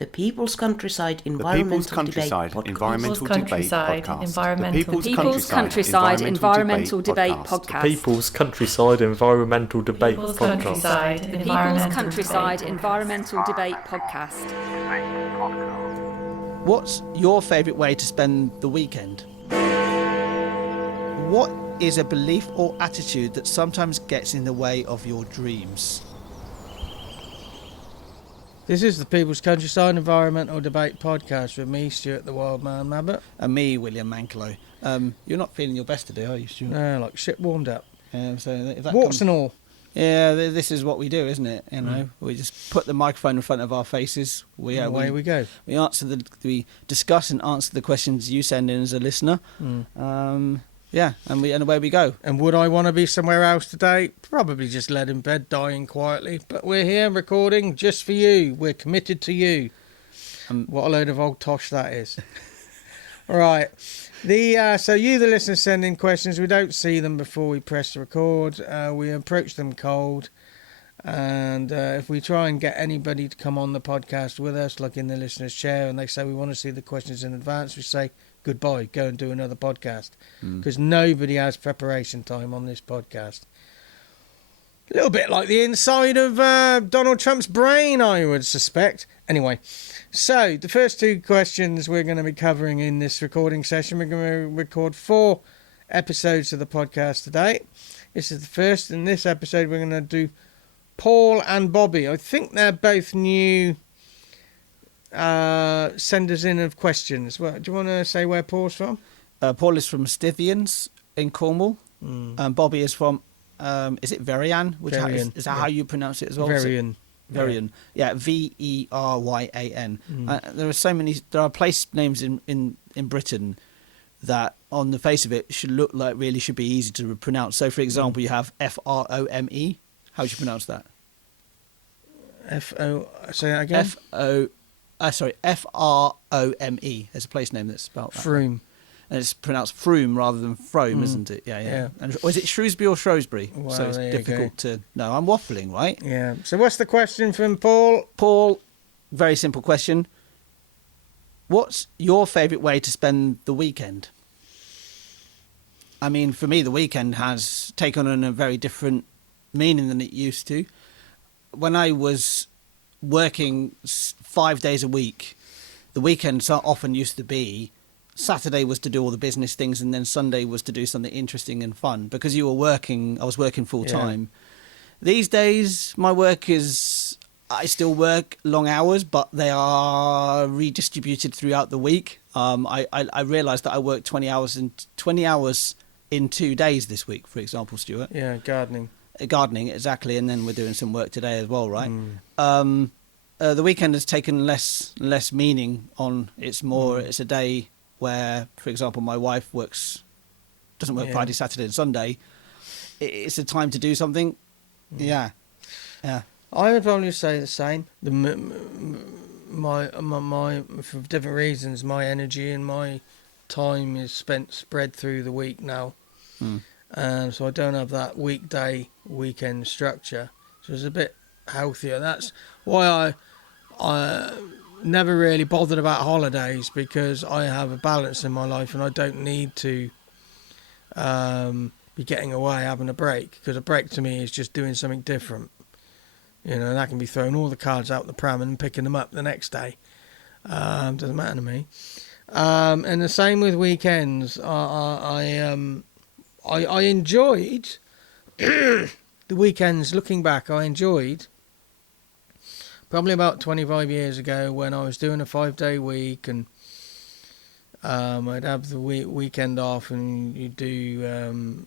The People's Countryside The Environmental People's Countryside Debate Environmental Debate Podcast. The People's Countryside Environmental Debate Podcast. People's Countryside Environmental Debate Podcast. People's Countryside Environmental Debate Podcast. What's your favourite way to spend the weekend? What is a belief or attitude that sometimes gets in the way of your dreams? This is the People's Countryside Environmental Debate Podcast with me, Stuart the Wild Man Mabbott. And me, William Manklow. You're not feeling your best today, are you, Stuart? No, like shit warmed up. So if that Warts and all. Yeah, this is what we do, isn't it? You know, we just put the microphone in front of our faces. Away we go. We discuss and answer the questions you send in as a listener. And away we go. And would I want to be somewhere else today? Probably just led in bed, dying quietly. But we're here recording just for you. We're committed to you. What a load of old tosh that is. Right. So you, the listeners, send in questions. We don't see them before we press record. We approach them cold. And if we try and get anybody to come on the podcast with us, like in the listener's chair, and they say we want to see the questions in advance, we say, goodbye, go and do another podcast. Because nobody has preparation time on this podcast. A little bit like the inside of Donald Trump's brain, I would suspect. Anyway, so the first two questions we're going to be covering in this recording session. We're going to record 4 episodes of the podcast today. This is the first. In this episode, we're going to do Paul and Bobby. I think they're both new senders in of questions. Well, do you want to say where Paul's from? Paul is from Stithians in Cornwall. And Bobby is from, is it Verian? Is that how you pronounce it as well? Verian. Veryan. Yeah, Veryan. There are place names in Britain that on the face of it should look like really should be easy to pronounce. So, for example, you have Frome. How do you pronounce that? Say that again? Frome. There's a place name that's spelled that. Froome. And it's pronounced Froome rather than Frome, isn't it? Yeah. Or is it Shrewsbury or Shrewsbury? Well, so it's difficult to know. I'm waffling, right? Yeah. So what's the question from Paul? Paul, very simple question. What's your favourite way to spend the weekend? I mean, for me, the weekend has taken on a very different meaning than it used to. When I was working 5 days a week, the weekends often used to be Saturday was to do all the business things, and then Sunday was to do something interesting and fun. Because I was working full time. These days, my work is, I still work long hours, but they are redistributed throughout the week. I realised that I worked 20 hours in 2 days this week, for example, Stuart. Yeah, gardening. Gardening, exactly, and then we're doing some work today as well, right? The weekend has taken less meaning on. It's a day where, for example, my wife doesn't work Friday, Saturday, and Sunday. It's a time to do something. Yeah. I would probably say the same. My for different reasons, my energy and my time is spread through the week now. And so I don't have that weekend structure. So it's a bit healthier. That's why I never really bothered about holidays, because I have a balance in my life and I don't need to be getting away, having a break, because a break to me is just doing something different. You know, that can be throwing all the cards out the pram and picking them up the next day. Doesn't matter to me. And the same with weekends. I enjoyed the weekends. Looking back, I enjoyed probably about 25 years ago when I was doing a 5-day week, and I'd have the weekend off, and you do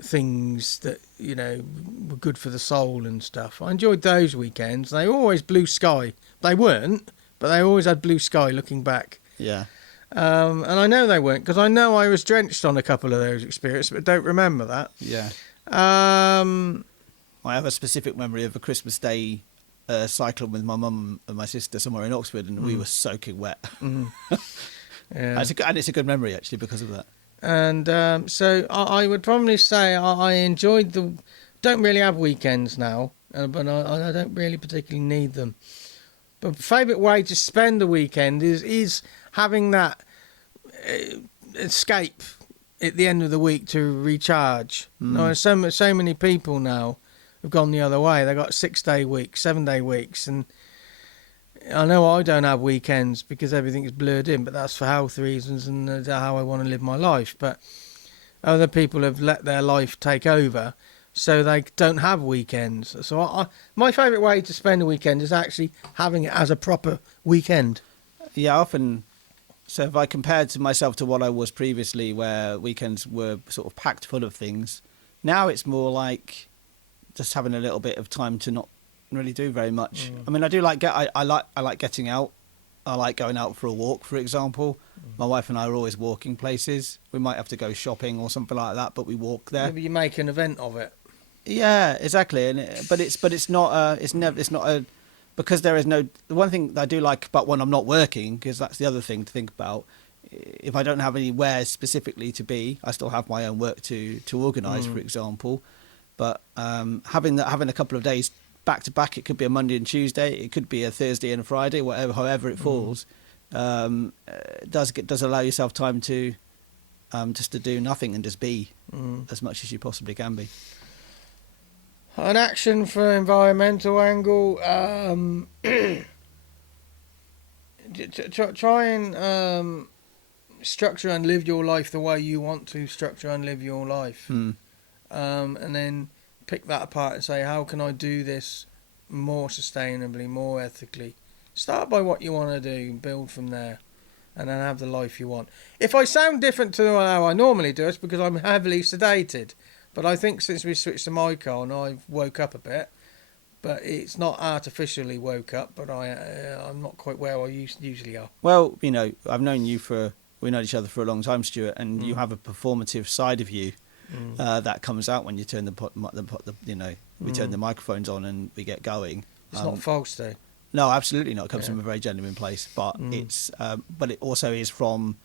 things that, you know, were good for the soul and stuff. I enjoyed those weekends. They were always blue sky. They weren't, but they always had blue sky looking back. Yeah. And I know they weren't, because I know I was drenched on a couple of those experiences, but don't remember that. Yeah. I have a specific memory of a Christmas Day cycling with my mum and my sister somewhere in Oxford, and we were soaking wet. Yeah. And it's a good memory, actually, because of that. And so I would probably say I enjoyed don't really have weekends now, but I don't really particularly need them. But favourite way to spend the weekend is having that escape at the end of the week to recharge. No, so many people now have gone the other way. They got 6-day weeks, 7-day weeks, and I know I don't have weekends because everything is blurred in, but that's for health reasons and how I want to live my life. But other people have let their life take over, so they don't have weekends. So my favourite way to spend a weekend is actually having it as a proper weekend. Yeah, often. So if I compared to myself to what I was previously, where weekends were sort of packed full of things, now it's more like just having a little bit of time to not really do very much. I mean, I do like I like getting out. I like going out for a walk, for example. My wife and I are always walking places. We might have to go shopping or something like that, but we walk there. Maybe you make an event of it. Yeah, exactly. But it's not because there is no. The one thing that I do like about when I'm not working, because that's the other thing to think about. If I don't have anywhere specifically to be, I still have my own work to organise, for example. But having a couple of days back to back, it could be a Monday and Tuesday, it could be a Thursday and a Friday, however it falls. Does allow yourself time to just to do nothing and just be as much as you possibly can be. An action for environmental angle. Try and structure and live your life the way you want to structure and live your life. And then pick that apart and say, how can I do this more sustainably, more ethically? Start by what you want to do and build from there, and then have the life you want. If I sound different to how I normally do, it's because I'm heavily sedated. But I think since we switched the mic on, I've woke up a bit. But it's not artificially woke up, but I'm not quite where I usually are. Well, we know each other for a long time, Stuart, and you have a performative side of you that comes out when you turn we turn the microphones on and we get going. It's not false, though. No, absolutely not. It comes from a very genuine place, but but it also is from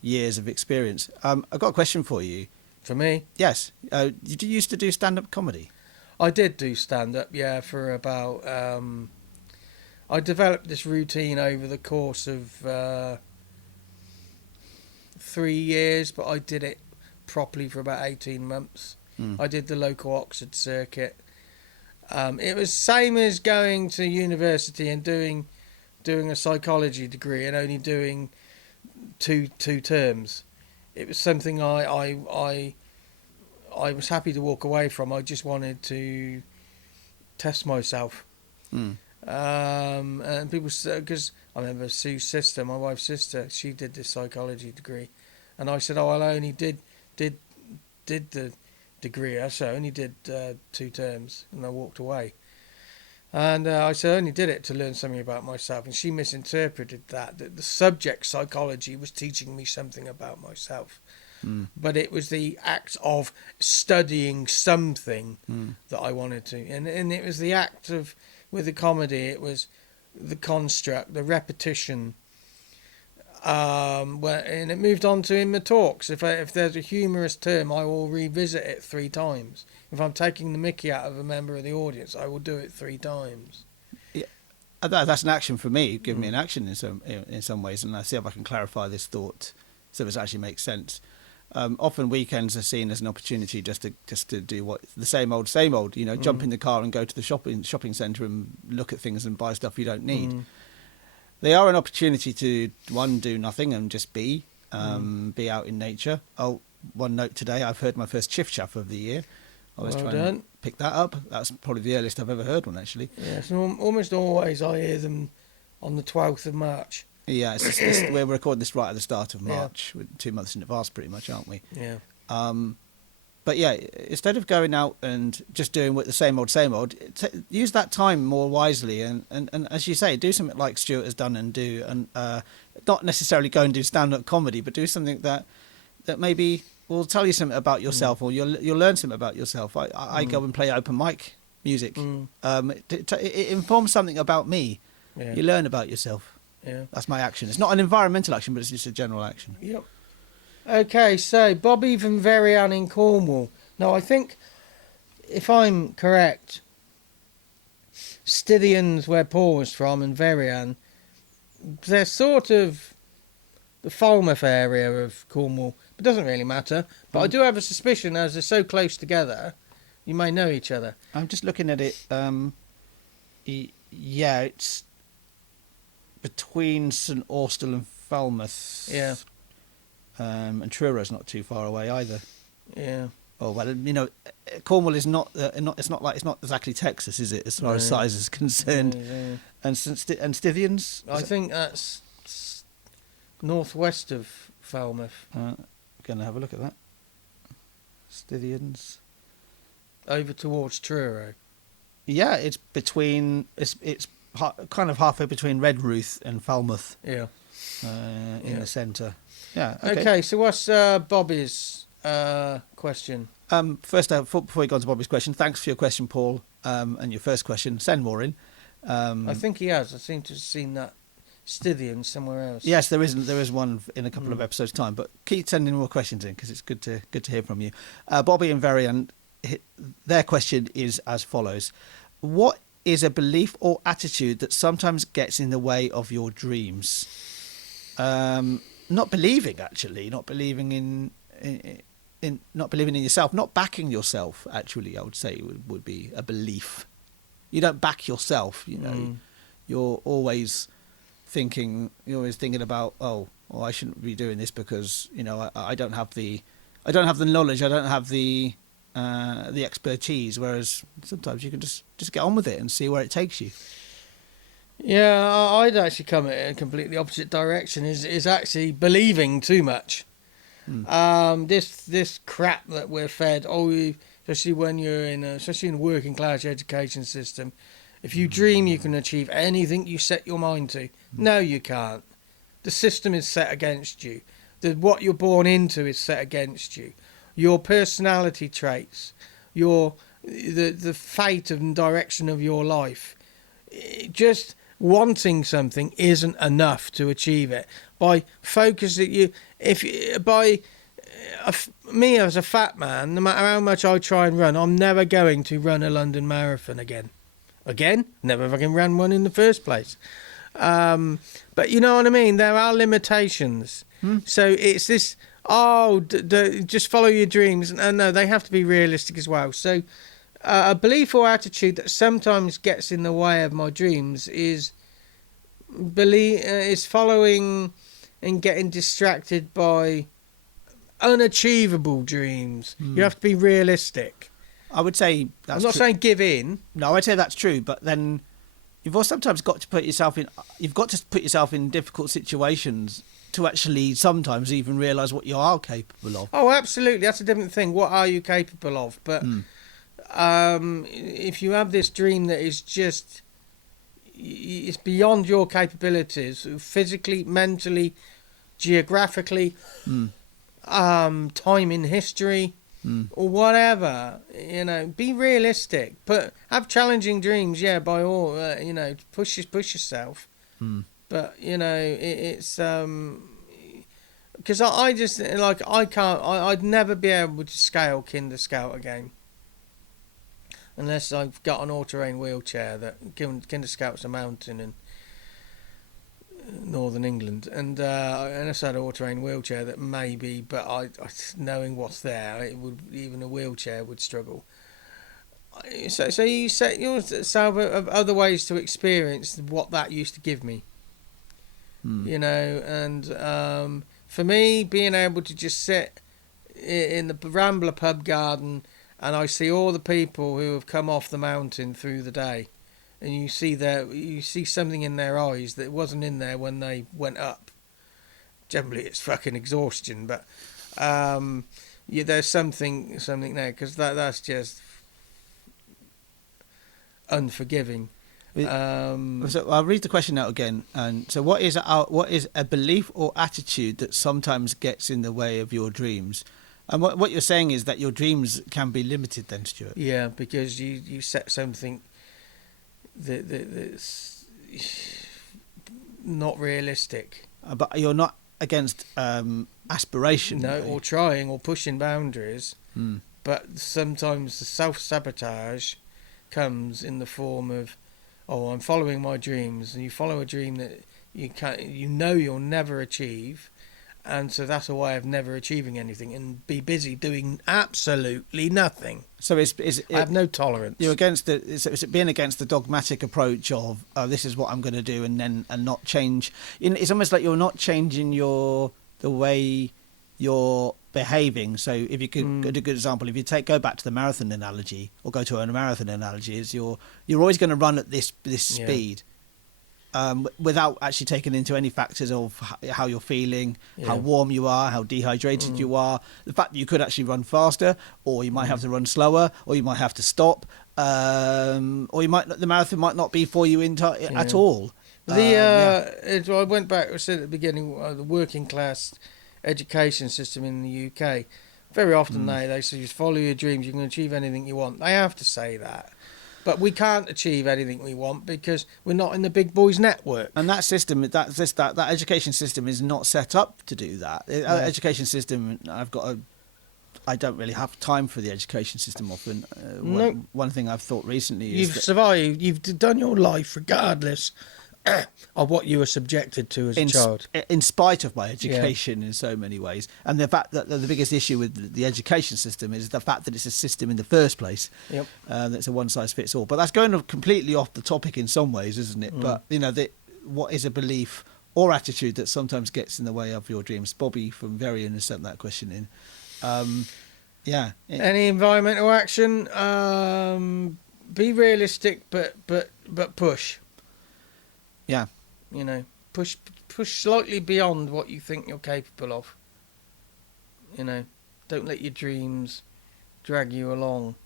years of experience. I've got a question for you. For me? Yes. Did you used to do stand-up comedy? I did do stand-up, yeah, for about... I developed this routine over the course of 3 years, but I did it properly for about 18 months. I did the local Oxford circuit. It was same as going to university and doing a psychology degree and only doing two terms. It was something I was happy to walk away from. I just wanted to test myself. And people, because I remember Sue's sister, my wife's sister, she did this psychology degree, and I said, I only did the degree. I said I only did 2 terms, and I walked away. And I said I only did it to learn something about myself, and she misinterpreted that the subject psychology was teaching me something about myself. But it was the act of studying something that I wanted to, and it was the act of, with the comedy, it was the construct, the repetition. And it moved on to in the talks. If there's a humorous term, I will revisit it 3 times. If I'm taking the mickey out of a member of the audience, I will do it 3 times. Yeah, that's an action for me. Give me an action in some ways, and I see if I can clarify this thought so this actually makes sense. Often weekends are seen as an opportunity just to do what the same old, jump in the car and go to the shopping centre and look at things and buy stuff you don't need. They are an opportunity to, one, do nothing and just be out in nature. Oh, one note today, I've heard my first chiff chaff of the year. I was trying to pick that up. That's probably the earliest I've ever heard one, actually. Yeah, so almost always I hear them on the 12th of March. Yeah, we're recording this right at the start of March. We're 2 months in advance, pretty much, aren't we? Yeah. But yeah, instead of going out and just doing the same old, use that time more wisely. And as you say, do something like Stuart has done and not necessarily go and do stand-up comedy, but do something that maybe will tell you something about yourself, or you'll learn something about yourself. I go and play open mic music. It informs something about me. Yeah. You learn about yourself. Yeah, that's my action. It's not an environmental action, but it's just a general action. Yep. Okay, so Bobby from Verian in Cornwall. Now, I think, if I'm correct, Stithians, where Paul was from, and Verian, they're sort of the Falmouth area of Cornwall. It doesn't really matter. But I do have a suspicion, as they're so close together, you may know each other. I'm just looking at it. Yeah, it's between St Austell and Falmouth. Yeah. And Truro's not too far away either. Yeah. Oh well, Cornwall is not. It's not exactly Texas, is it? As far as size is concerned. Yeah. And Stithians. I think that's northwest of Falmouth. Gonna have a look at that. Stithians. Over towards Truro. Yeah, it's between. It's kind of halfway between Redruth and Falmouth. Yeah. In the centre. Yeah. Okay. So what's Bobby's question? First, before we go on to Bobby's question, thanks for your question, Paul, and your first question. Send more in. I think he has. I seem to have seen that Stithian somewhere else. Yes, there is one in a couple of episodes' time, but keep sending more questions in because it's good to hear from you. Bobby and Varian, their question is as follows: what is a belief or attitude that sometimes gets in the way of your dreams? Not believing in not believing in yourself, not backing yourself. Actually, I would say would be a belief. You don't back yourself. You're always thinking about, I shouldn't be doing this because I don't have the knowledge, I don't have the expertise. Whereas sometimes you can just get on with it and see where it takes you. Yeah, I'd actually come at it in a completely opposite direction. Is actually believing too much. This crap that we're fed, especially when you're especially in a working class education system. If you dream you can achieve anything you set your mind to. No, you can't. The system is set against you. What you're born into is set against you. Your personality traits, the fate and direction of your life. Just wanting something isn't enough to achieve it. By focusing me as a fat man, no matter how much I try and run, I'm never going to run a London Marathon again. Never fucking ran one in the first place. But you know what I mean? There are limitations. So it's this, just follow your dreams. No, they have to be realistic as well. So a belief or attitude that sometimes gets in the way of my dreams is following and getting distracted by unachievable dreams. You have to be realistic. I would say that's I'm not saying give in. No, I'd say that's true, but then you've also sometimes got to put yourself in difficult situations to actually sometimes even realise what you are capable of. Oh, absolutely. That's a different thing. What are you capable of? But if you have this dream that is just, it's beyond your capabilities, physically, mentally, geographically, time in history, or whatever, be realistic. But have challenging dreams, by all, push yourself. But it's because I just I'd never be able to scale Kinder Scout again unless I've got an all-terrain wheelchair. That Kinder Scout's a mountain in northern England, and unless I had an all-terrain wheelchair, that maybe, but I knowing what's there, even a wheelchair would struggle. So you set yourself of other ways to experience what that used to give me. And for me, being able to just sit in the Rambler pub garden and I see all the people who have come off the mountain through the day, and you see something in their eyes that wasn't in there when they went up. Generally, it's fucking exhaustion, but there's something there, because that's just unforgiving. So I'll read the question out again. And so, what is a belief or attitude that sometimes gets in the way of your dreams? And what you're saying is that your dreams can be limited, then, Stuart. Yeah, because you set something that's not realistic. But you're not against aspiration. No, or trying or pushing boundaries. But sometimes the self-sabotage comes in the form of oh, I'm following my dreams, and you follow a dream that you'll never achieve, and so that's a way of never achieving anything, and be busy doing absolutely nothing. So I have no tolerance. You're against is it being against the dogmatic approach of, oh, this is what I'm going to do, and not change. It's almost like you're not changing the way you're behaving. So if you could, a good example, if you go back to the marathon analogy, or go to a marathon analogy, is you're always going to run at this speed. Without actually taking into any factors of how you're feeling, how warm you are, how dehydrated you are, the fact that you could actually run faster, or you might have to run slower, or you might have to stop, or the marathon might not be for you at all. I went back, I said at the beginning, the working class education system in the UK, very often they say, just follow your dreams, you can achieve anything you want. They have to say that. But we can't achieve anything we want because we're not in the big boys network. And that system, that education system is not set up to do that. Our education system, I don't really have time for the education system often. One thing I've thought recently is you've survived. You've done your life regardless of what you were subjected to as a child. In spite of my education in so many ways. And the fact that the biggest issue with the education system is the fact that it's a system in the first place. Yep. That's a one-size-fits-all. But that's going completely off the topic in some ways, isn't it? But, what is a belief or attitude that sometimes gets in the way of your dreams? Bobby from Varian has sent that question in. Any environmental action? Be realistic, but push. Yeah. Push slightly beyond what you think you're capable of. Don't let your dreams drag you along.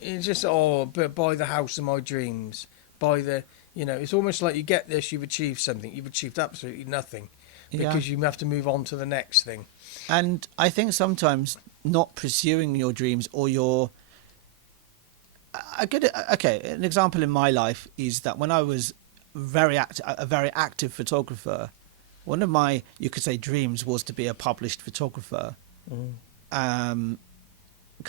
It's just, buy the house of my dreams. It's almost like you get this, you've achieved something. You've achieved absolutely nothing because you have to move on to the next thing. And I think sometimes not pursuing your dreams or an example in my life is that when I was a very active photographer, one of my, you could say, dreams was to be a published photographer, because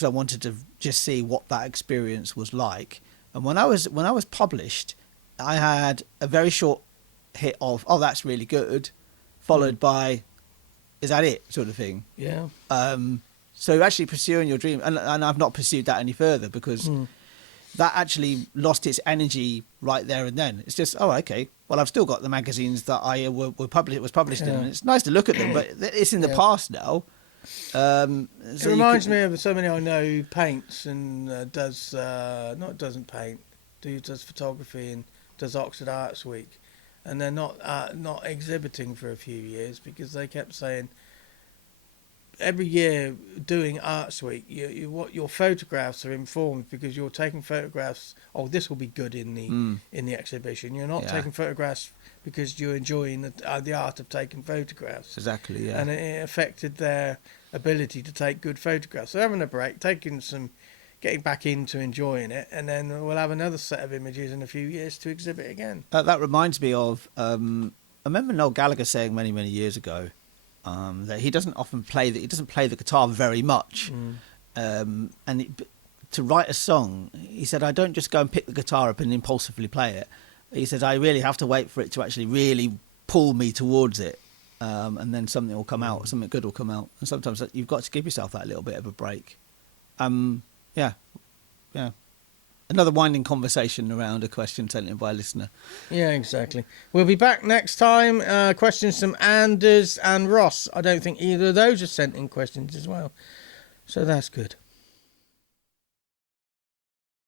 I wanted to just see what that experience was like. And when I was published, I had a very short hit of, oh, that's really good, followed by, is that it, sort of thing. Yeah. So actually pursuing your dream, and I've not pursued that any further because that actually lost its energy right there and then. It's just, okay, well, I've still got the magazines that I was published in, and it's nice to look at them, but it's in the past now. So it reminds me of somebody I know who paints and does photography and does Oxford Arts Week, and they're not exhibiting for a few years because they kept saying, every year doing Arts Week, your photographs are informed because you're taking photographs. Oh, this will be good in the exhibition. You're not taking photographs because you're enjoying the art of taking photographs. Exactly, yeah. And it affected their ability to take good photographs. So having a break, getting back into enjoying it, and then we'll have another set of images in a few years to exhibit again. That reminds me of, I remember Noel Gallagher saying many, many years ago, that he doesn't play the guitar very much, and to write a song, he said, I don't just go and pick the guitar up and impulsively play it. He said, I really have to wait for it to actually really pull me towards it, and then something will come out, something good will come out. And sometimes you've got to give yourself that little bit of a break. Another winding conversation around a question sent in by a listener. Yeah, exactly. We'll be back next time. Questions from Anders and Ross. I don't think either of those are sent in questions as well. So that's good.